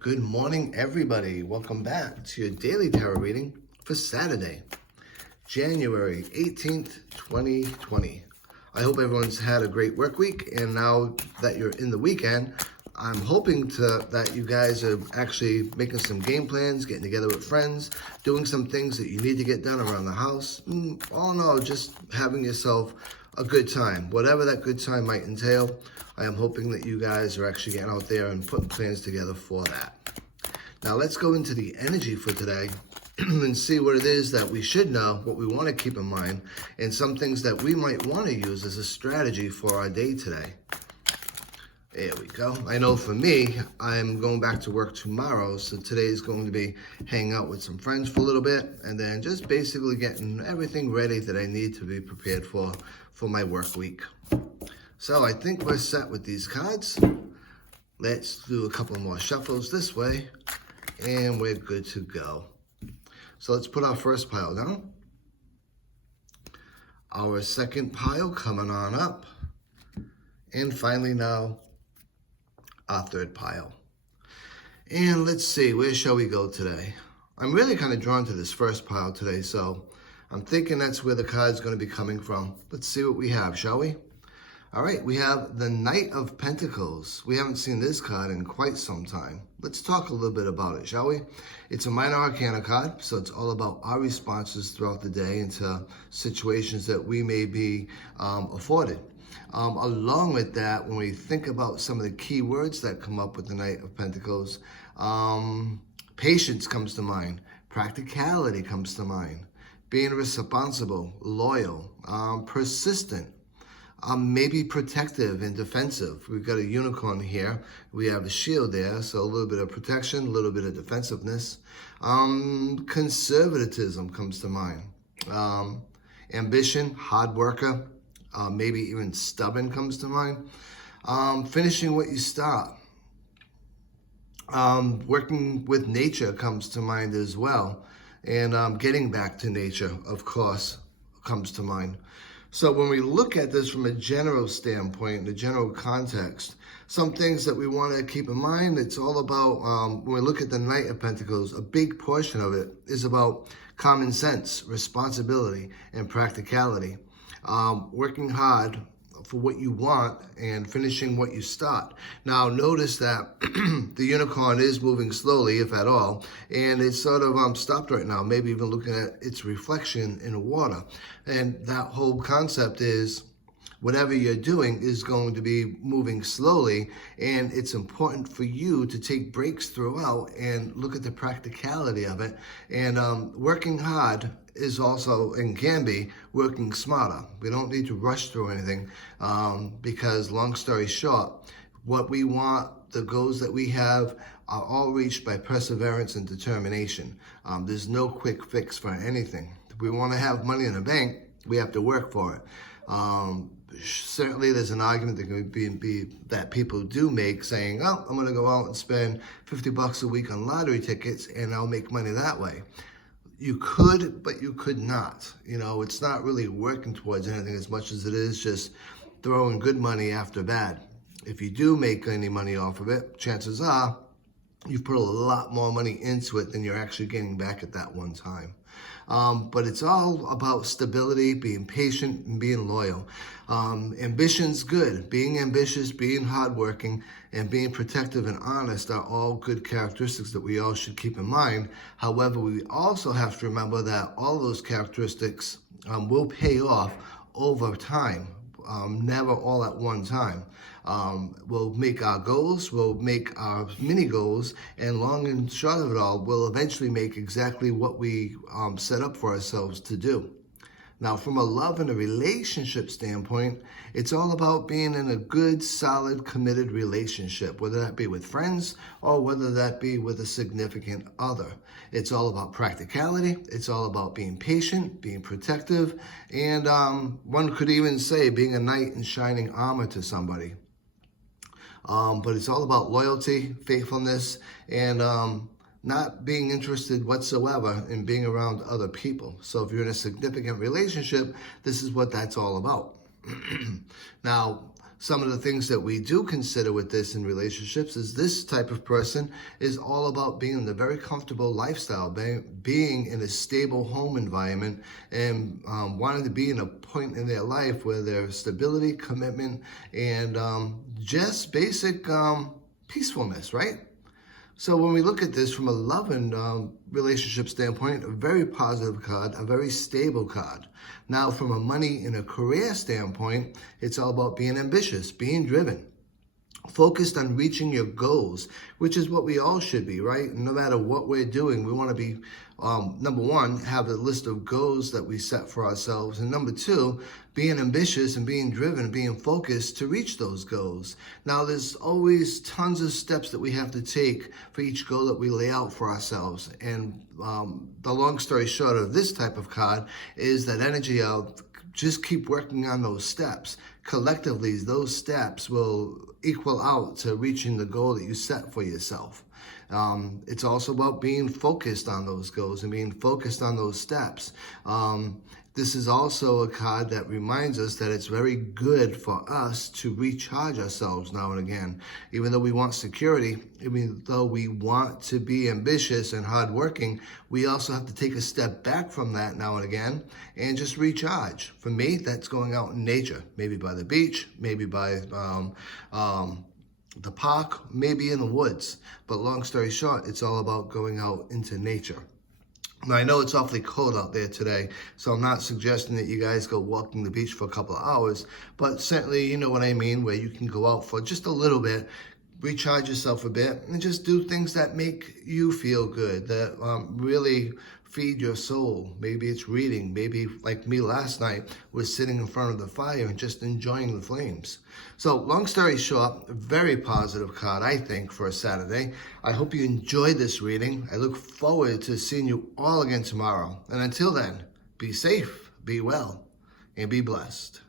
Good morning, everybody. Welcome back to your daily tarot reading for Saturday, January 18th, 2020. I hope everyone's had a great work week, and now that you're in the weekend, I'm hoping that you guys are actually making some game plans, getting together with friends, doing some things that you need to get done around the house. All in all, just having yourself a good time, whatever that good time might entail. I am hoping that you guys are actually getting out there and putting plans together for that. Now let's go into the energy for today and see what it is that we should know, what we want to keep in mind, and some things that we might want to use as a strategy for our day today. There we go. I know for me, I'm going back to work tomorrow, so today is going to be hanging out with some friends for a little bit, and then just basically getting everything ready that I need to be prepared for my work week. So I think we're set with these cards. Let's do a couple more shuffles this way, and we're good to go. So let's put our first pile down. Our second pile coming on up. And finally now, our third pile. And let's see, where shall we go today? I'm really kind of drawn to this first pile today, so I'm thinking that's where the card's going to be coming from. Let's see what we have, shall we? All right, we have the Knight of Pentacles. We haven't seen this card in quite some time. Let's talk a little bit about it, shall we? It's a minor arcana card, so it's all about our responses throughout the day into situations that we may be afforded. Along with that, when we think about some of the key words that come up with the Knight of Pentacles, patience comes to mind, practicality comes to mind, being responsible, loyal, persistent, maybe protective and defensive. We've got a unicorn here. We have a shield there, so a little bit of protection, a little bit of defensiveness. Conservatism comes to mind. Ambition, hard worker, maybe even stubborn comes to mind. Finishing what you start. Working with nature comes to mind as well. And getting back to nature, of course, comes to mind. So when we look at this from a general standpoint, the general context, some things that we want to keep in mind, it's all about, when we look at the Knight of Pentacles, a big portion of it is about common sense, responsibility, and practicality. Working hard for what you want and finishing what you start. Now notice that the unicorn is moving slowly, if at all, and it's sort of stopped right now, maybe even looking at its reflection in the water. And that whole concept is whatever you're doing is going to be moving slowly, and it's important for you to take breaks throughout and look at the practicality of it. And working hard is also, and can be, working smarter. We don't need to rush through anything because, long story short, what we want, the goals that we have, are all reached by perseverance and determination. There's no quick fix for anything. If we want to have money in the bank, we have to work for it. Certainly there's an argument that can be that people do make, saying, oh, I'm going to go out and spend $50 a week on lottery tickets and I'll make money that way. You could, but you could not. You know, it's not really working towards anything as much as it is just throwing good money after bad. If you do make any money off of it, chances are you've put a lot more money into it than you're actually getting back at that one time. But it's all about stability, being patient, and being loyal. Ambition's good. Being ambitious, being hardworking, and being protective and honest are all good characteristics that we all should keep in mind. However, we also have to remember that all those characteristics will pay off over time. Never all at one time. We'll make our goals, we'll make our mini goals, and long and short of it all, we'll eventually make exactly what we set up for ourselves to do. Now, from a love and a relationship standpoint, it's all about being in a good, solid, committed relationship, whether that be with friends or whether that be with a significant other. It's all about practicality. It's all about being patient, being protective, and one could even say being a knight in shining armor to somebody. But it's all about loyalty, faithfulness, and not being interested whatsoever in being around other people. So if you're in a significant relationship, this is what that's all about. Now, Some of the things that we do consider with this in relationships is this type of person is all about being in a very comfortable lifestyle, being in a stable home environment, and wanting to be in a point in their life where there's stability, commitment, and just basic peacefulness, right? So when we look at this from a love and relationship standpoint, a very positive card, a very stable card. Now from a money and a career standpoint, it's all about being ambitious, being driven, focused on reaching your goals, which is what we all should be, right? No matter what we're doing, we want to be, number one, have a list of goals that we set for ourselves. And number two, being ambitious and being driven, being focused to reach those goals. Now, there's always tons of steps that we have to take for each goal that we lay out for ourselves. And the long story short of this type of card is that energy of just keep working on those steps. Collectively, those steps will equal out to reaching the goal that you set for yourself. It's also about being focused on those goals and being focused on those steps. This is also a card that reminds us that it's very good for us to recharge ourselves now and again. Even though we want security, even though we want to be ambitious and hardworking, we also have to take a step back from that now and again and just recharge. For me, that's going out in nature, maybe by the beach, maybe by the park, maybe in the woods. But long story short, it's all about going out into nature. Now, I know it's awfully cold out there today, so I'm not suggesting that you guys go walking the beach for a couple of hours, but certainly you know what I mean, where you can go out for just a little bit, recharge yourself a bit, and just do things that make you feel good, that really feed your soul. Maybe it's reading. Maybe, like me last night, was sitting in front of the fire and just enjoying the flames. So, long story short, a very positive card, I think, for a Saturday. I hope you enjoyed this reading. I look forward to seeing you all again tomorrow. And until then, be safe, be well, and be blessed.